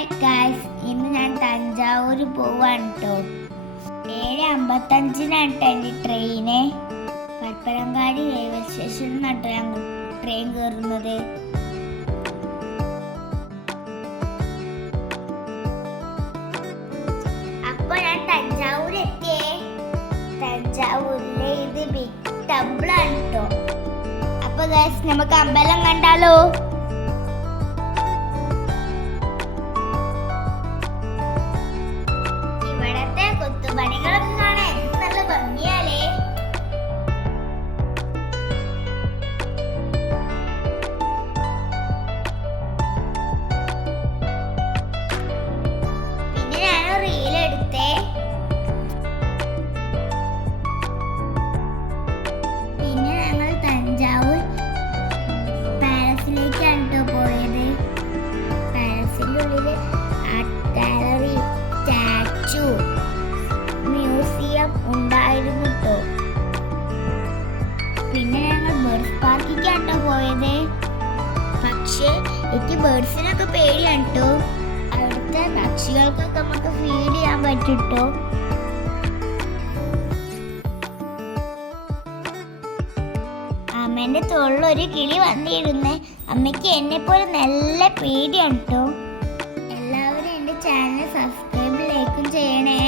Hi guys, ഇന്ന് ഞാൻ തഞ്ചാവൂർ പോവാണ് കേട്ടോ. 7:55 എൻ്റെ ട്രെയിന്. പരപ്പനങ്ങാടി റെയിൽവേ സ്റ്റേഷനിൽ നിന്നാട്ടോ ഞാൻ ട്രെയിൻ കയറുന്നത്. അപ്പോൾ ഞാൻ തഞ്ചാവൂർ എത്തിയേ. തഞ്ചാവൂരിലെ ഇത് ബിഗ് ടെമ്പിളാണ് കേട്ടോ. അപ്പോൾ ഗായ്സ്, നമുക്ക് അമ്പലം കണ്ടാലോ? പണികളൊക്കെ കാണാൻ നല്ല ഭംഗിയാലേ. പിന്നെ ഞാൻ റീലെടുത്തേ. പിന്നെ ഞങ്ങൾ തഞ്ചാവൂർ പാലസിലേക്കാണ് കേട്ടോ പോയത്. പാലസിൻ്റെ ഉള്ളില് ആർട്ട് ഗാലറി, സ്റ്റാച്ചു, മ്യൂസിയം ഉണ്ടായിരുന്നു കേട്ടോ. പിന്നെ ഞങ്ങൾ ബേർഡ്സ് പാർക്കിലേക്കാട്ടോ പോയത്. പക്ഷേ എനിക്ക് ബേർഡ്സിനൊക്കെ പേടിയാണ് കേട്ടോ. അവിടുത്തെ പക്ഷികൾക്കൊക്കെ നമുക്ക് ഫീഡ് ചെയ്യാൻ പറ്റും കേട്ടോ. അമ്മേൻ്റെ തോളിൽ ഒരു കിളി വന്നിരുന്നേ. അമ്മയ്ക്ക് എന്നെ പോലെ നല്ല പേടിയാണ് കേട്ടോ. എല്ലാവരും എൻ്റെ ചാനൽ സബ്സ്ക്രൈബ് ലൈക്കും ചെയ്യണേ.